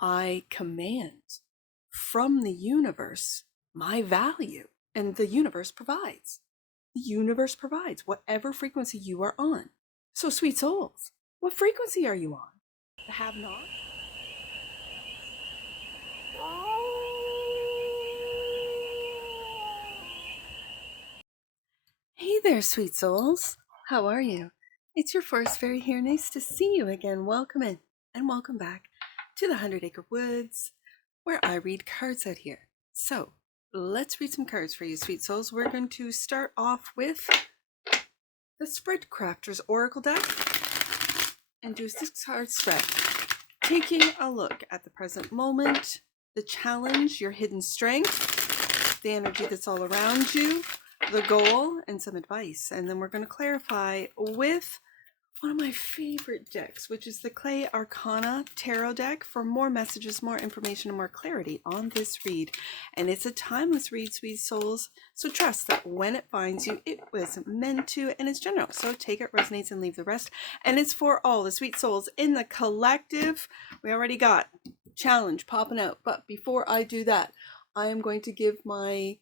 I command from the universe my value, and the universe provides. The universe provides whatever frequency you are on. So, sweet souls, what frequency are you on? The have not? Hey there, sweet souls. How are you? It's your Forest Fairy here. Nice to see you again. Welcome in and welcome back to the 100-Acre Woods, where I read cards out here. So, let's read some cards for you, sweet souls. We're going to start off with the Spread Crafters Oracle deck and do a 6-card spread. Taking a look at the present moment, the challenge, your hidden strength, the energy that's all around you, the goal, and some advice. And then we're going to clarify with one of my favorite decks, which is the Clay Arcana Tarot deck, for more messages, more information, and more clarity on this read. And it's a timeless read, sweet souls, so trust that when it finds you, it was meant to, and it's general. So take it, resonates, and leave the rest. And it's for all the sweet souls in the collective. We already got challenge popping out, but before I do that, I am going to give my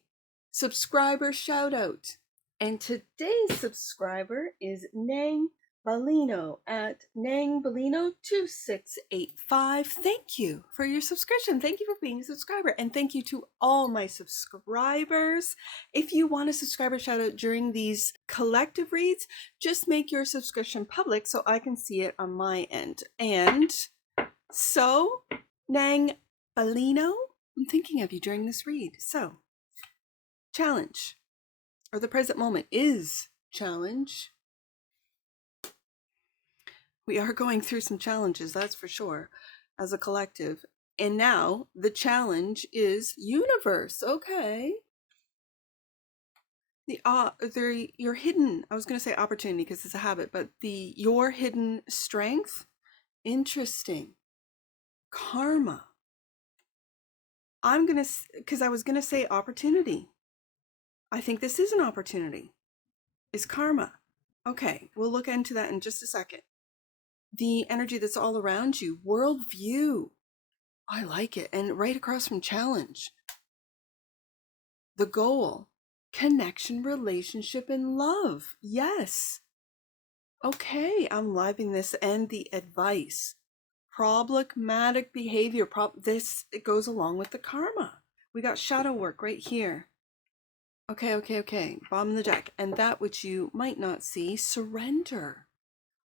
subscriber shout out. And today's subscriber is Nang Bellino at NangBellino2685. Thank you for your subscription. Thank you for being a subscriber. And thank you to all my subscribers. If you want a subscriber shout out during these collective reads, just make your subscription public so I can see it on my end. And so, Nang Bellino, I'm thinking of you during this read. So, challenge, or the present moment is challenge. We are going through some challenges, that's for sure, as a collective. And now the challenge is universe. Okay. Your hidden, I was going to say opportunity because it's a habit, but your hidden strength, interesting. Karma. Because I was going to say opportunity. I think this is an opportunity. Is karma. Okay, we'll look into that in just a second. The energy that's all around you, worldview. I like it. And right across from challenge. The goal, connection, relationship, and love. Yes. Okay, I'm loving this. And the advice, problematic behavior. It goes along with the karma. We got shadow work right here. Okay. Bottom of the deck. And that which you might not see, surrender.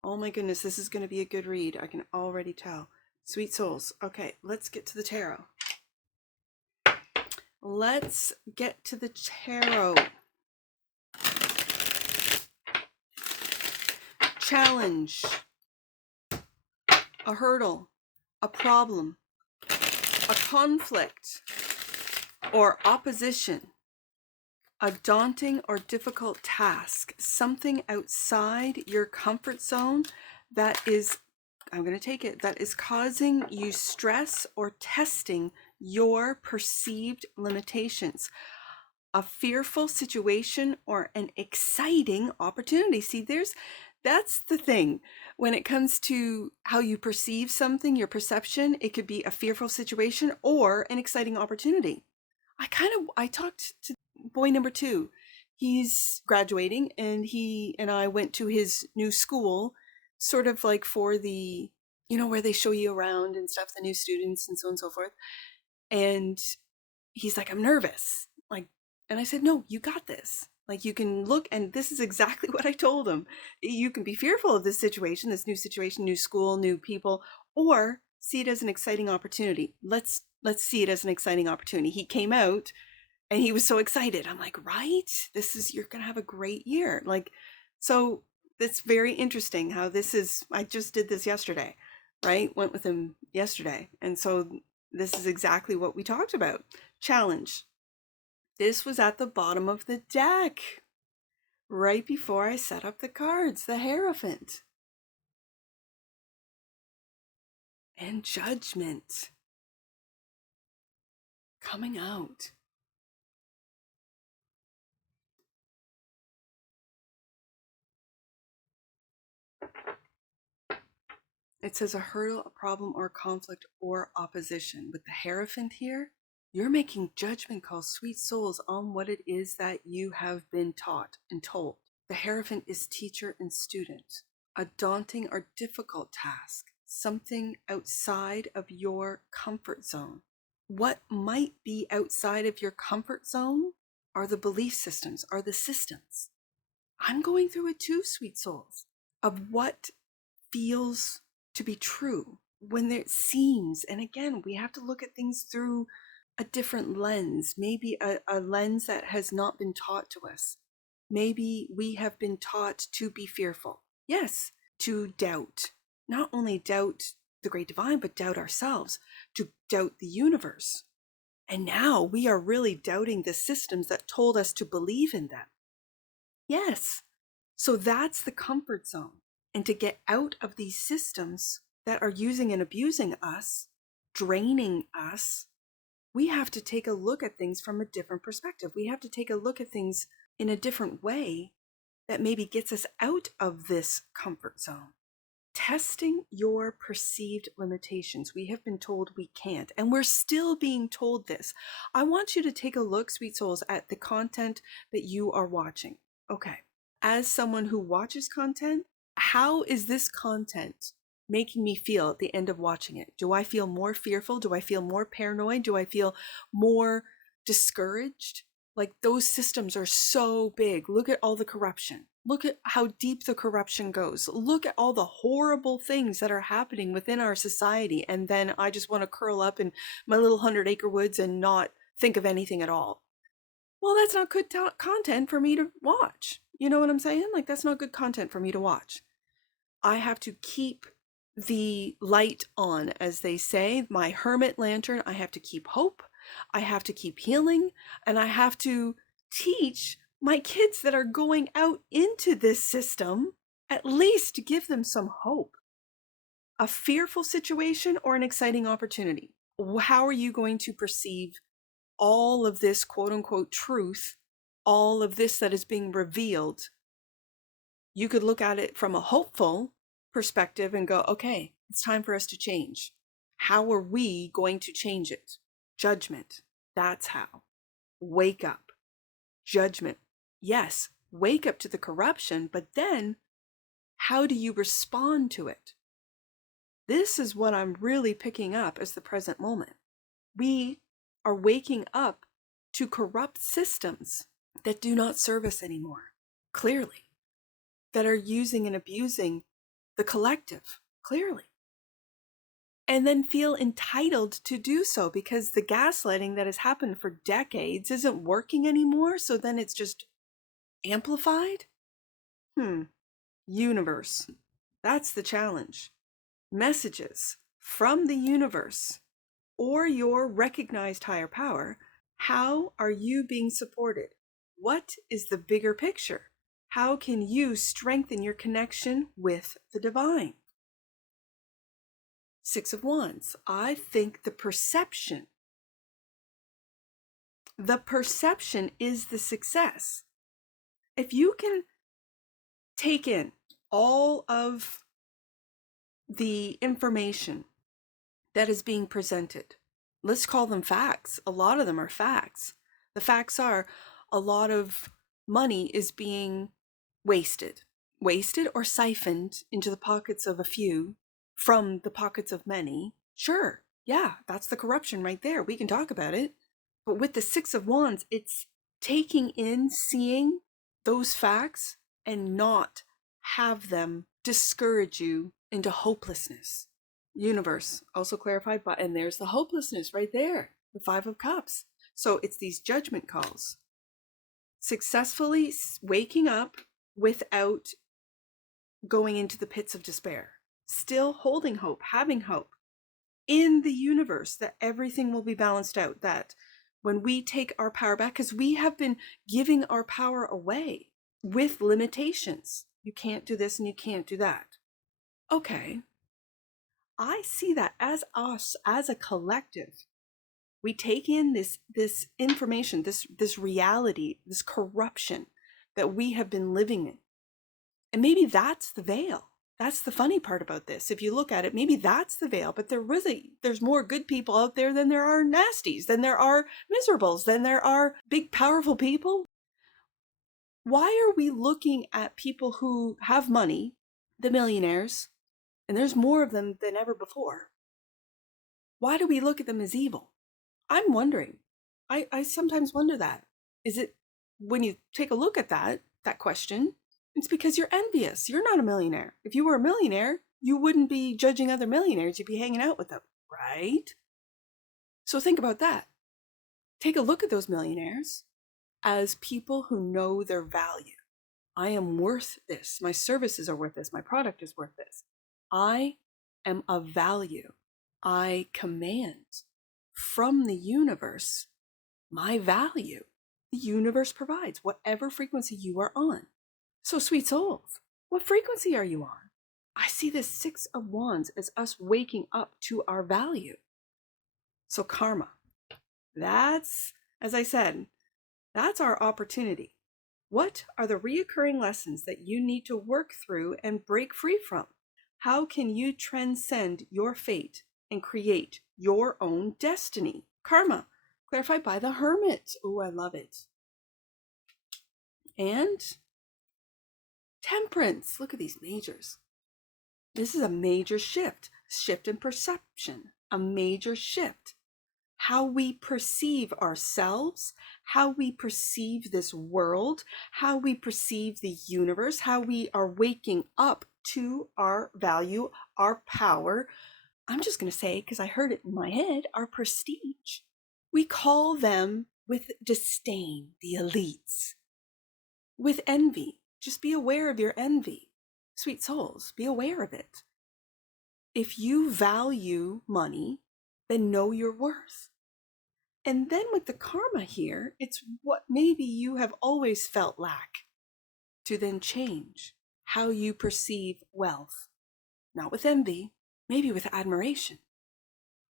Oh my goodness, this is going to be a good read. I can already tell. Sweet souls. Okay, let's get to the tarot. Let's get to the tarot. Challenge. A hurdle. A problem. A conflict. Or opposition. A daunting or difficult task. Something outside your comfort zone that is, I'm going to take it, that is causing you stress or testing your perceived limitations. A fearful situation or an exciting opportunity. See, that's the thing. When it comes to how you perceive something, your perception, it could be a fearful situation or an exciting opportunity. I talked to boy number 2. He's graduating, and he and I went to his new school, sort of like for the, where they show you around and stuff, the new students and so on and so forth. And he's like, I'm nervous. And I said, no, you got this. Like, you can look, and this is exactly what I told him. You can be fearful of this situation, this new situation, new school, new people, or see it as an exciting opportunity. Let's see it as an exciting opportunity. He came out and he was so excited. I'm like, right? You're going to have a great year. So it's very interesting how I just did this yesterday, right? Went with him yesterday. And so this is exactly what we talked about. Challenge. This was at the bottom of the deck, right before I set up the cards, the Hierophant. And Judgment coming out. It says a hurdle, a problem, or a conflict or opposition. With the Hierophant here, you're making judgment calls, sweet souls, on what it is that you have been taught and told. The Hierophant is teacher and student. A daunting or difficult task, something outside of your comfort zone. What might be outside of your comfort zone are the belief systems, are the systems. I'm going through it too, sweet souls, of what feels to be true when there seems, and again, we have to look at things through a different lens, maybe a lens that has not been taught to us. Maybe we have been taught to be fearful. Yes, to doubt, not only doubt the great divine, but doubt ourselves, to doubt the universe. And now we are really doubting the systems that told us to believe in them. Yes. So that's the comfort zone. And to get out of these systems that are using and abusing us, draining us, we have to take a look at things from a different perspective. We have to take a look at things in a different way that maybe gets us out of this comfort zone. Testing your perceived limitations. We have been told we can't, and we're still being told this. I want you to take a look, sweet souls, at the content that you are watching. Okay. As someone who watches content, how is this content making me feel at the end of watching it? Do I feel more fearful? Do I feel more paranoid? Do I feel more discouraged? Like, those systems are so big. Look at all the corruption. Look at how deep the corruption goes. Look at all the horrible things that are happening within our society. And then I just want to curl up in my little 100-acre woods and not think of anything at all. Well, that's not good content for me to watch. You know what I'm saying? Like, that's not good content for me to watch. I have to keep the light on, as they say, my hermit lantern. I have to keep hope. I have to keep healing. And I have to teach my kids that are going out into this system, at least to give them some hope. A fearful situation or an exciting opportunity. How are you going to perceive all of this quote unquote truth, all of this that is being revealed? You could look at it from a hopeful perspective and go, okay, it's time for us to change. How are we going to change it? Judgment. That's how. Wake up. Judgment. Yes, wake up to the corruption, but then how do you respond to it? This is what I'm really picking up as the present moment. We are waking up to corrupt systems that do not serve us anymore, clearly, that are using and abusing the collective, clearly, and then feel entitled to do so because the gaslighting that has happened for decades isn't working anymore, so then it's just amplified? Universe. That's the challenge. Messages from the universe or your recognized higher power. How are you being supported? What is the bigger picture? How can you strengthen your connection with the divine? Six of Wands. I think the perception is the success. If you can take in all of the information that is being presented, let's call them facts. A lot of them are facts. The facts are a lot of money is being wasted or siphoned into the pockets of a few from the pockets of many. Sure, yeah, that's the corruption right there. We can talk about it. But with the Six of Wands, it's taking in, seeing those facts and not have them discourage you into hopelessness. Universe, also clarified, but and there's the hopelessness right there, the Five of Cups. So it's these judgment calls. Successfully waking up without going into the pits of despair. Still holding hope, having hope in the universe that everything will be balanced out. That when we take our power back, because we have been giving our power away with limitations. You can't do this and you can't do that. Okay. I see that as us, as a collective. We take in this information, this reality, this corruption that we have been living in. And maybe that's the veil. That's the funny part about this. If you look at it, maybe that's the veil, but there's more good people out there than there are nasties, than there are miserables, than there are big, powerful people. Why are we looking at people who have money, the millionaires, and there's more of them than ever before? Why do we look at them as evil? I'm wondering. I sometimes wonder that. Is it, when you take a look at that question, it's because you're envious. You're not a millionaire. If you were a millionaire, you wouldn't be judging other millionaires. You'd be hanging out with them, right? So think about that. Take a look at those millionaires as people who know their value. I am worth this. My services are worth this. My product is worth this. I am of value. I command from the universe my value. The universe provides whatever frequency you are on. So, sweet souls, what frequency are you on? I see this Six of Wands as us waking up to our value. So, karma. That's, as I said, that's our opportunity. What are the reoccurring lessons that you need to work through and break free from? How can you transcend your fate and create your own destiny? Karma, clarified by the Hermit. Oh, I love it. And Temperance. Look at these majors. This is a major shift in perception, a major shift. How we perceive ourselves, how we perceive this world, how we perceive the universe, how we are waking up to our value, our power. I'm just going to say, because I heard it in my head, our prestige. We call them with disdain, the elites, with envy. Just be aware of your envy. Sweet souls, be aware of it. If you value money, then know your worth. And then with the karma here, it's what maybe you have always felt lack, to then change how you perceive wealth. Not with envy, maybe with admiration.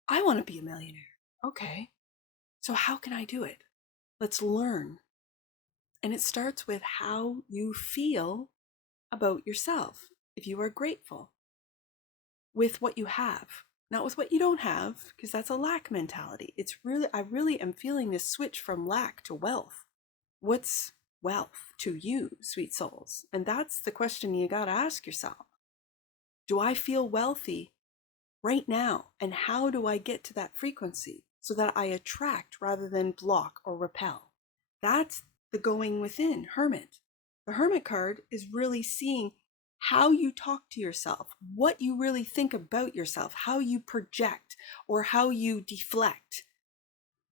I want to be a millionaire. Okay, so how can I do it? Let's learn. And it starts with how you feel about yourself. If you are grateful with what you have, not with what you don't have, because that's a lack mentality. I really am feeling this switch from lack to wealth. What's wealth to you, sweet souls? And that's the question you got to ask yourself. Do I feel wealthy right now? And how do I get to that frequency so that I attract rather than block or repel? That's the going within, Hermit. The Hermit card is really seeing how you talk to yourself, what you really think about yourself, how you project or how you deflect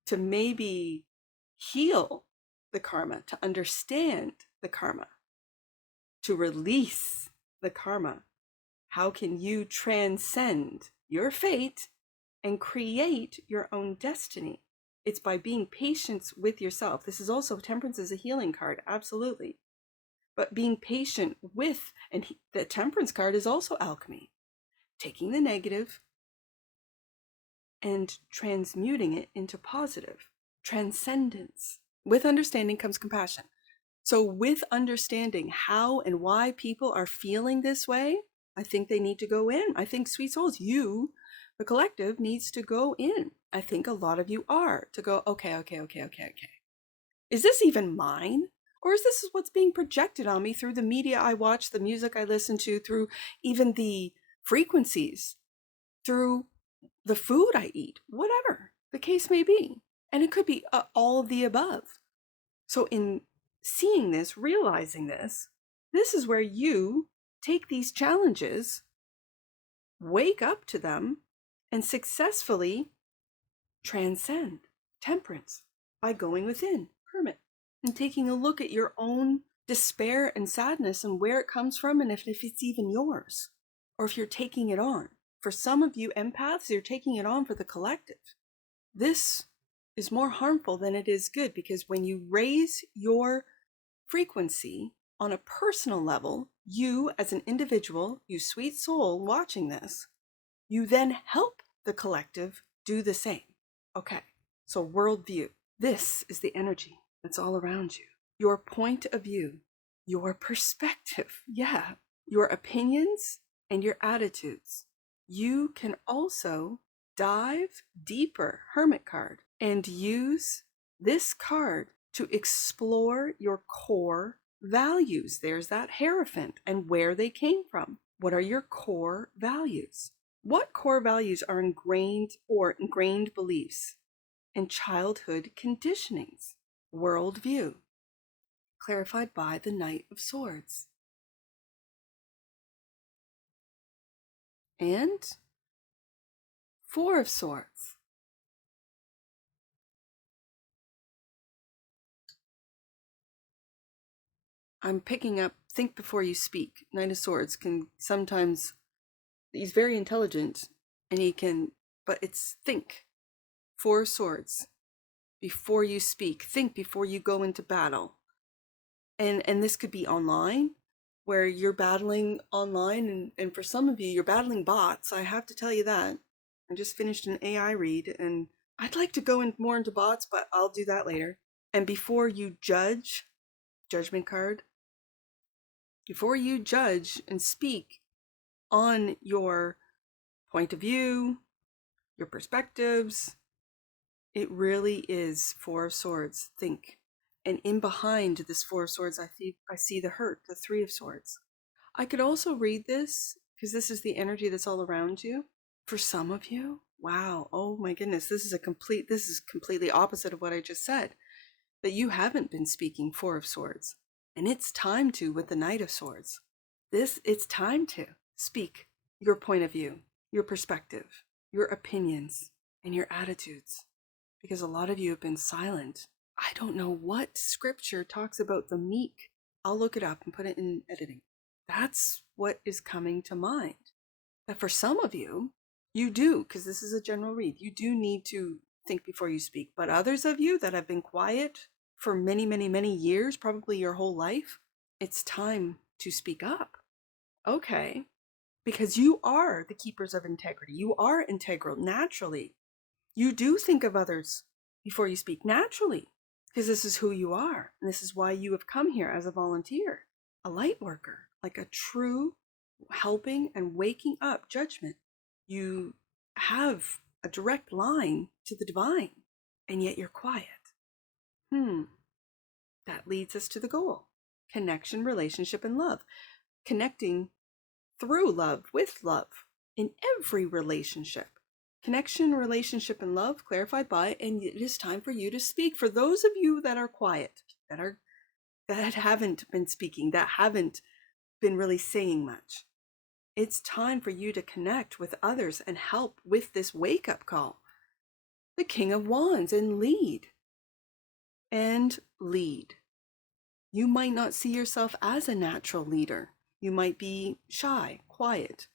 to maybe heal the karma, to understand the karma, to release the karma. How can you transcend your fate and create your own destiny? It's by being patient with yourself. This is also, Temperance is a healing card, absolutely. But being patient with, and the Temperance card is also alchemy. Taking the negative and transmuting it into positive. Transcendence. With understanding comes compassion. So with understanding how and why people are feeling this way, I think they need to go in. I think, sweet souls, you, the collective, needs to go in. I think a lot of you are, to go, okay. Is this even mine? Or is this what's being projected on me through the media I watch, the music I listen to, through even the frequencies, through the food I eat, whatever the case may be. And it could be all of the above. So in seeing this, realizing this is where you take these challenges, wake up to them, and successfully transcend. Temperance by going within, Hermit, and taking a look at your own despair and sadness and where it comes from, and if it's even yours, or if you're taking it on. For some of you empaths, you're taking it on for the collective. This is more harmful than it is good, because when you raise your frequency on a personal level, you as an individual, you sweet soul watching this, you then help the collective do the same. Okay, so worldview. This is the energy that's all around you. Your point of view, your perspective, yeah, your opinions, and your attitudes. You can also dive deeper, Hermit card, and use this card to explore your core values. There's that Hierophant and where they came from. What are your core values? What core values are ingrained beliefs and childhood conditionings? Worldview, clarified by the Knight of Swords. And Four of Swords. I'm picking up think before you speak. Knight of Swords can sometimes, he's very intelligent and but it's think. Four of Swords. Before you speak, think before you go into battle. And this could be online, where you're battling online, and for some of you, you're battling bots. I have to tell you that. I just finished an AI read, and I'd like to go more into bots, but I'll do that later. And before you judge, Judgment card, before you judge and speak on your point of view, your perspectives, it really is Four of Swords. Think. And in behind this Four of Swords, I see the hurt, the Three of Swords. I could also read this because this is the energy that's all around you. For some of you, wow, oh my goodness, this is completely opposite of what I just said. That you haven't been speaking Four of Swords. And it's time to with the Knight of Swords. It's time to speak your point of view, your perspective, your opinions, and your attitudes. Because a lot of you have been silent. I don't know what scripture talks about the meek. I'll look it up and put it in editing. That's what is coming to mind. That for some of you, you do, because this is a general read, you do need to think before you speak. But others of you that have been quiet for many, many, many years, probably your whole life, it's time to speak up. Okay. Because you are the keepers of integrity. You are integral naturally. You do think of others before you speak naturally, because this is who you are. And this is why you have come here as a volunteer, a light worker, like a true helping and waking up judgment. You have a direct line to the divine, and yet you're quiet. That leads us to the goal. Connection, relationship, and love. Connecting through love, with love, in every relationship. Connection, relationship, and love, clarified by, and it is time for you to speak. For those of you that are quiet, that haven't been speaking, that haven't been really saying much, it's time for you to connect with others and help with this wake-up call. The King of Wands, and lead. And lead. You might not see yourself as a natural leader. You might be shy, quiet.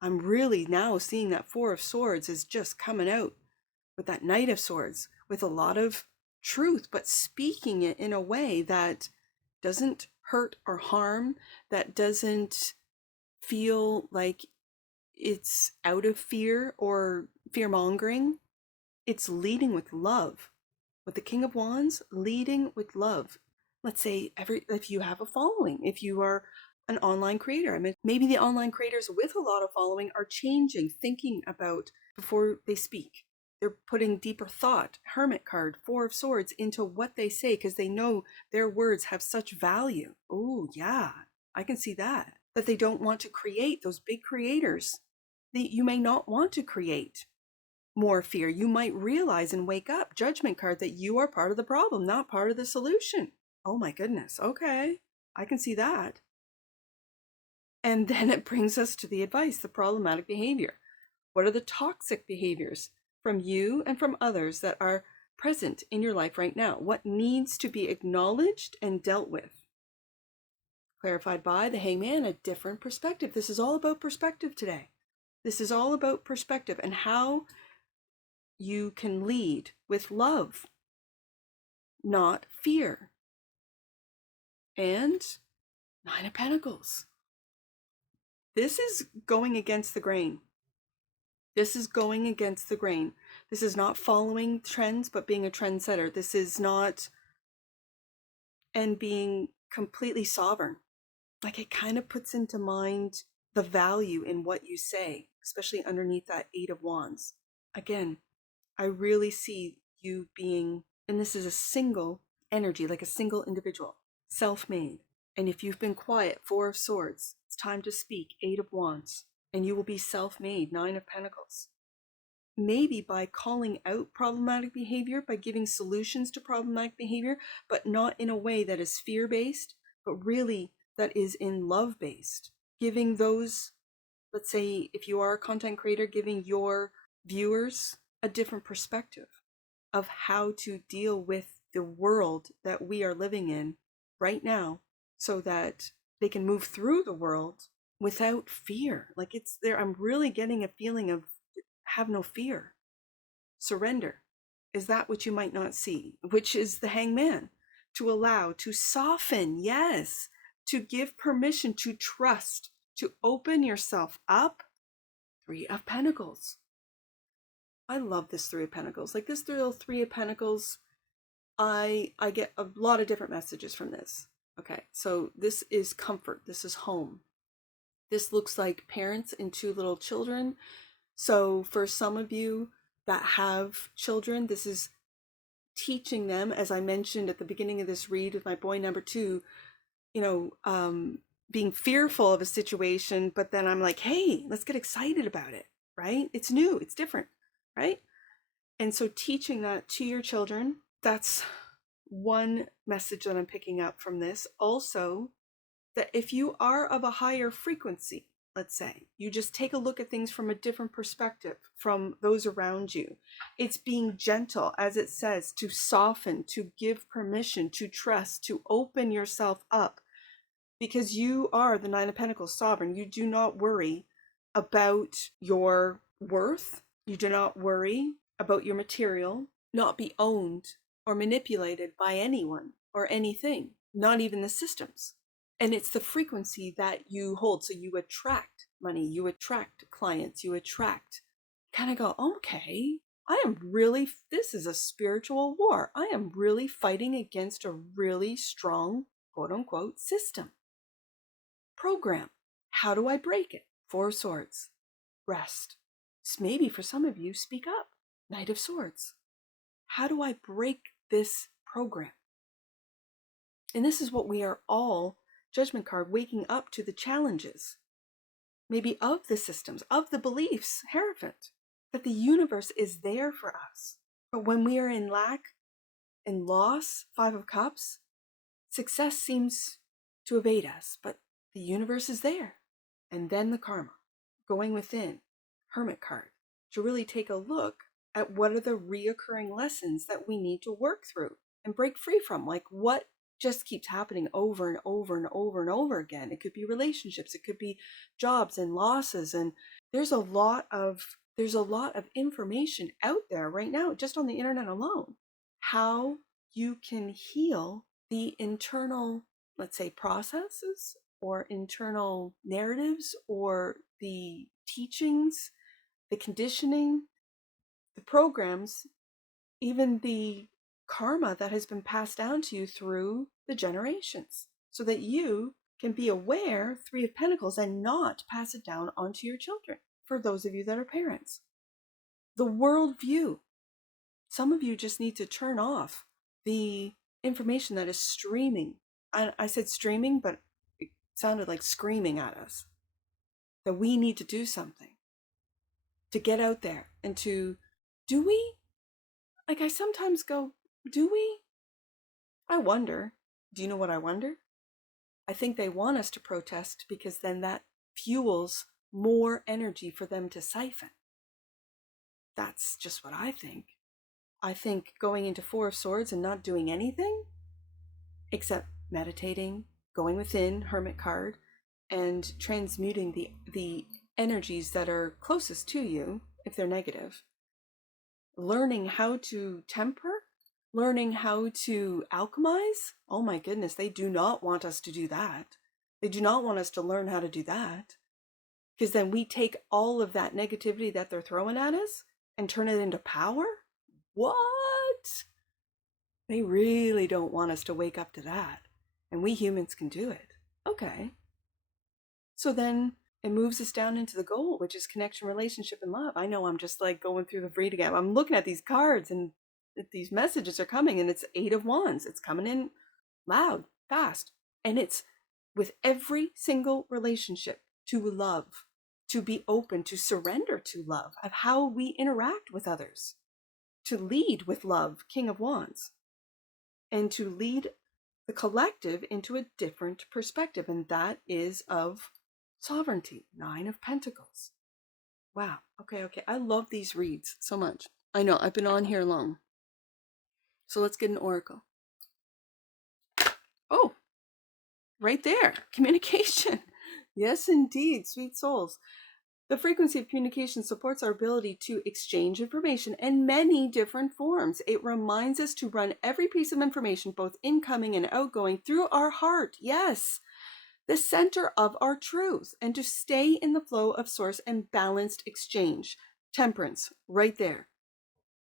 I'm really now seeing that Four of Swords is just coming out with that Knight of Swords, with a lot of truth, but speaking it in a way that doesn't hurt or harm, that doesn't feel like it's out of fear or fear-mongering. It's leading with love. With the King of Wands, leading with love. Let's say if you have a following, if you are an online creator, I mean, maybe the online creators with a lot of following are changing, thinking about before they speak. They're putting deeper thought, Hermit card, Four of Swords, into what they say because they know their words have such value. Oh, yeah, I can see that. That they don't want to create those big creators. You may not want to create more fear. You might realize and wake up, Judgment card, that you are part of the problem, not part of the solution. Oh my goodness. Okay, I can see that. And then it brings us to the advice, the problematic behavior. What are the toxic behaviors from you and from others that are present in your life right now? What needs to be acknowledged and dealt with? Clarified by the Hangman, a different perspective. This is all about perspective today. This is all about perspective and how you can lead with love, not fear. And Nine of Pentacles. This is going against the grain. This is going against the grain. This is not following trends, but being a trendsetter. This is not, and being completely sovereign. Like, it kind of puts into mind the value in what you say, especially underneath that Eight of Wands. Again, I really see you being, and this is a single energy, like a single individual, self-made. And if you've been quiet, Four of Swords, it's time to speak, Eight of Wands, and you will be self-made, Nine of Pentacles. Maybe by calling out problematic behavior, by giving solutions to problematic behavior, but not in a way that is fear-based, but really that is in love-based. Giving those, let's say, if you are a content creator, giving your viewers a different perspective of how to deal with the world that we are living in right now, so that they can move through the world without fear. Like, it's there. I'm really getting a feeling of have no fear. Surrender is that which you might not see, which is the Hangman. To allow, to soften, yes, to give permission, to trust, to open yourself up. Three of Pentacles. I love this Three of Pentacles. Like, this Three of Pentacles, I get a lot of different messages from this. Okay, so this is comfort. This is home. This looks like parents and two little children. So for some of you that have children, this is teaching them, as I mentioned at the beginning of this read with my boy number 2, being fearful of a situation, but then I'm like, hey, let's get excited about it, right? It's new, it's different, right? And so teaching that to your children, that's one message that I'm picking up from this. Also, that if you are of a higher frequency, let's say, you just take a look at things from a different perspective from those around you. It's being gentle, as it says, to soften, to give permission, to trust, to open yourself up, because you are the Nine of Pentacles sovereign. You do not worry about your worth. You do not worry about your material not be owned or manipulated by anyone or anything, not even the systems. And it's the frequency that you hold. So you attract money, you attract clients, you attract, kind of go, okay, this is a spiritual war. I am really fighting against a really strong, quote unquote, system. Program. How do I break it? Four of Swords. Rest. Maybe for some of you, speak up. Knight of Swords. How do I break this program? And this is what we are all, Judgment card, waking up to the challenges, maybe of the systems, of the beliefs, Hierophant, that the universe is there for us. But when we are in lack and loss, Five of Cups, success seems to evade us, but the universe is there. And then the karma, going within, Hermit card, to really take a look at what are the reoccurring lessons that we need to work through and break free from. Like, what just keeps happening over and over and over and over again? It could be relationships, it could be jobs and losses, and there's a lot of information out there right now, just on the internet alone, how you can heal the internal, let's say, processes or internal narratives or the teachings, the conditioning, the programs, even the karma that has been passed down to you through the generations, so that you can be aware, Three of Pentacles, and not pass it down onto your children, for those of you that are parents. The world view. Some of you just need to turn off the information that is streaming. I said streaming, but it sounded like screaming at us. That we need to do something. To get out there and to, do we? Like, I sometimes go, do we? I wonder. Do you know what I wonder? I think they want us to protest because then that fuels more energy for them to siphon. That's just what I think. I think going into Four of Swords and not doing anything except meditating, going within, Hermit card, and transmuting the energies that are closest to you, if they're negative. Learning how to temper, learning how to alchemize. Oh my goodness, they do not want us to do that. They do not want us to learn how to do that. Because then we take all of that negativity that they're throwing at us and turn it into power? What? They really don't want us to wake up to that. And we humans can do it. Okay. So then it moves us down into the goal, which is connection, relationship, and love. I know I'm just like going through the read again. I'm looking at these cards and these messages are coming, and it's 8 of Wands. It's coming in loud, fast. And it's with every single relationship to love, to be open, to surrender to love, of how we interact with others, to lead with love, King of Wands, and to lead the collective into a different perspective. And that is of sovereignty, 9 of Pentacles. Wow. Okay. I love these reads so much. I know I've been on here long. So let's get an oracle. Oh, right there. Communication. Yes, indeed. Sweet souls. The frequency of communication supports our ability to exchange information in many different forms. It reminds us to run every piece of information, both incoming and outgoing, through our heart. Yes, the center of our truth, and to stay in the flow of source and balanced exchange. Temperance, right there.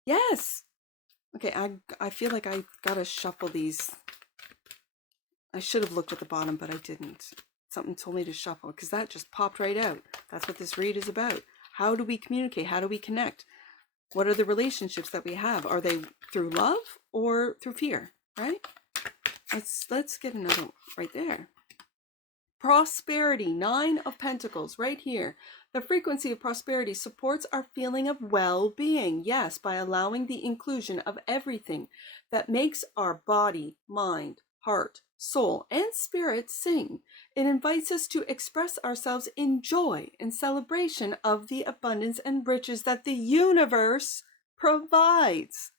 Yes. Okay, I feel like I gotta shuffle these. I should have looked at the bottom, but I didn't. Something told me to shuffle because that just popped right out. That's what this read is about. How do we communicate? How do we connect? What are the relationships that we have? Are they through love or through fear? Right? Let's get another one right there. Prosperity, 9 of Pentacles, right here. The frequency of prosperity supports our feeling of well-being, yes, by allowing the inclusion of everything that makes our body, mind, heart, soul, and spirit sing. It invites us to express ourselves in joy and celebration of the abundance and riches that the universe provides.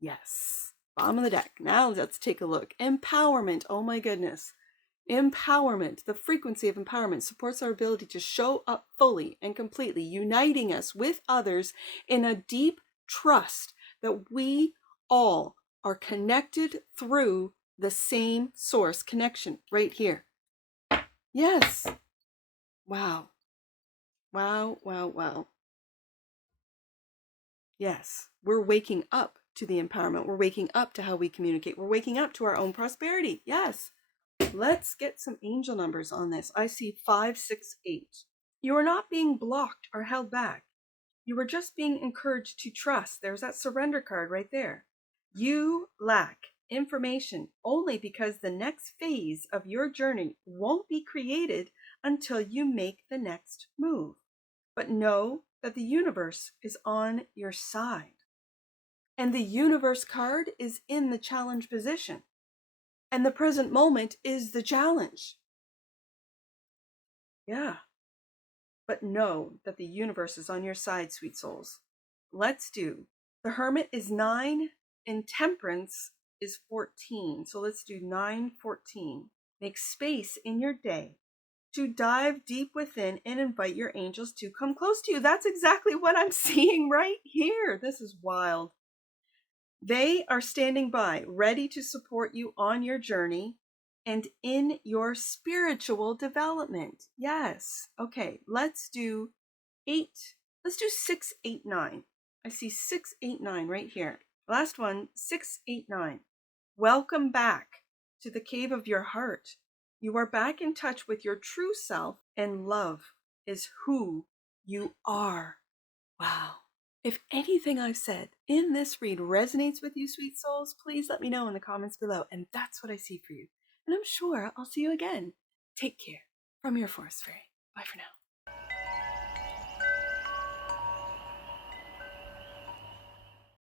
Yes, bottom of the deck. Now let's take a look. Empowerment, oh my goodness. Empowerment, the frequency of empowerment supports our ability to show up fully and completely, uniting us with others in a deep trust that we all are connected through the same source connection right here. Yes. Wow. Wow. Yes, we're waking up to the empowerment. We're waking up to how we communicate. We're waking up to our own prosperity. Yes. Let's get some angel numbers on this. I see 5, 6, 8. You are not being blocked or held back. You are just being encouraged to trust. There's that surrender card right there. You lack information only because the next phase of your journey won't be created until you make the next move. But know that the universe is on your side. And the universe card is in the challenge position. And the present moment is the challenge. Yeah. But know that the universe is on your side, sweet souls. Let's do. The Hermit is 9 and Temperance is 14. So let's do 9, 14. Make space in your day to dive deep within and invite your angels to come close to you. That's exactly what I'm seeing right here. This is wild. They are standing by, ready to support you on your journey and in your spiritual development. Yes. Okay, let's do 8. Let's do 6, 8, 9. I see 6, 8, 9 right here. Last one, 6, 8, 9. Welcome back to the cave of your heart. You are back in touch with your true self, and love is who you are. Wow. If anything I've said in this read resonates with you, sweet souls, please let me know in the comments below. And that's what I see for you. And I'm sure I'll see you again. Take care. From your Forest Fairy. Bye for now.